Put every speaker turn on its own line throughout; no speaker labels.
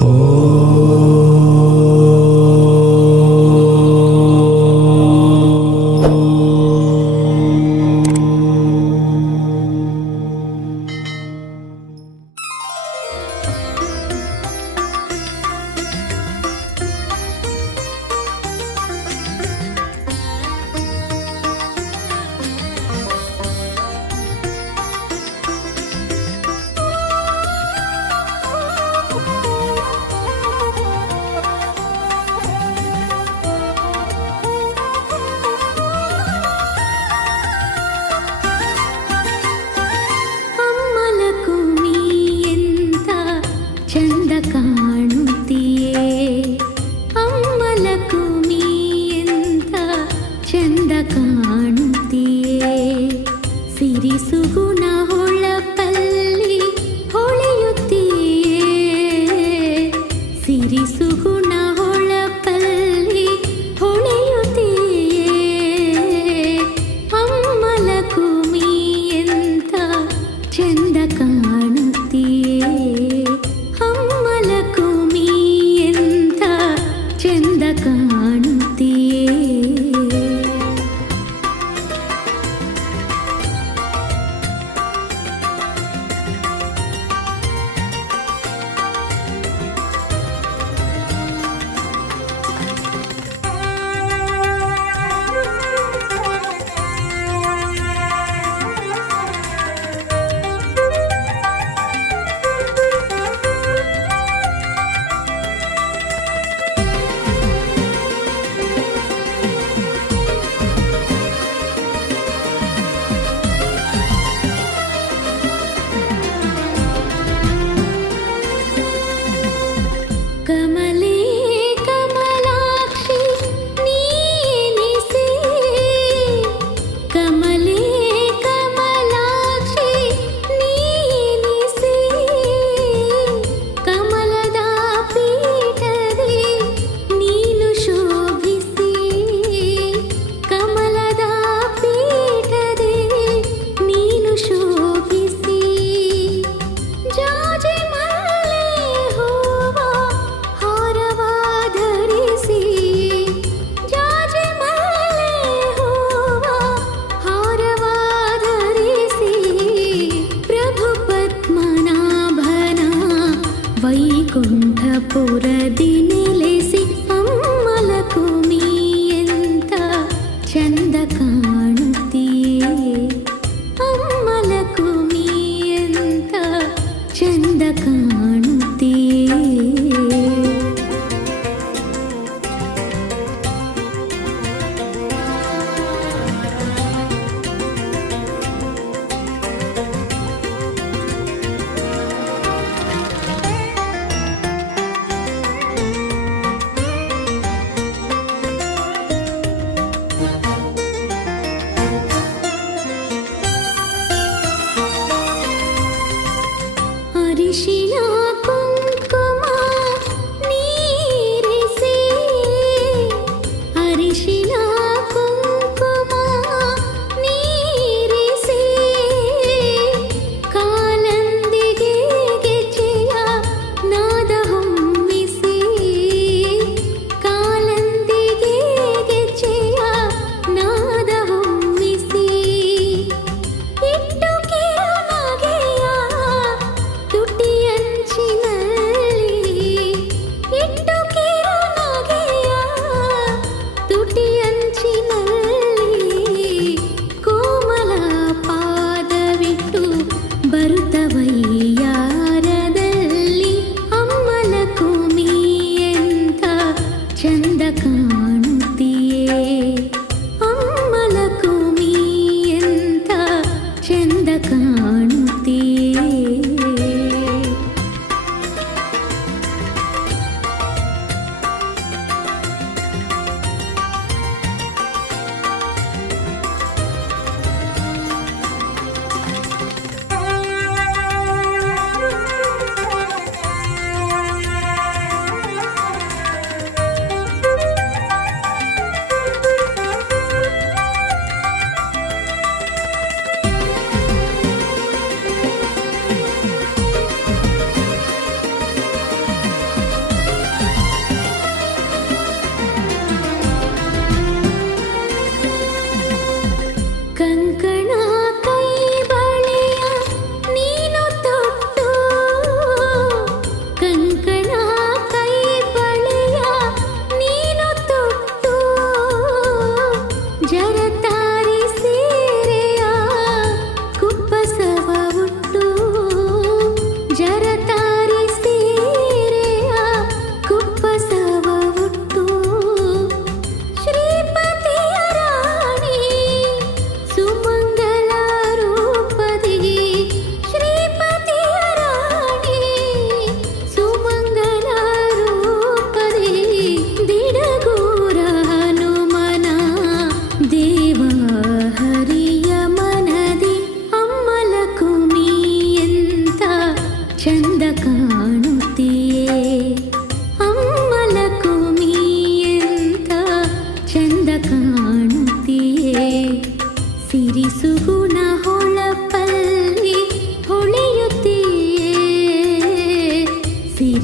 Oh. ಸಿರಿಸುಗುಣ
पुरदिन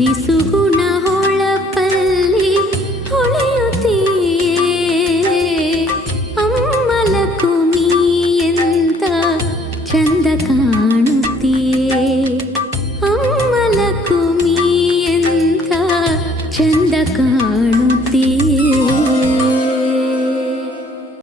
dari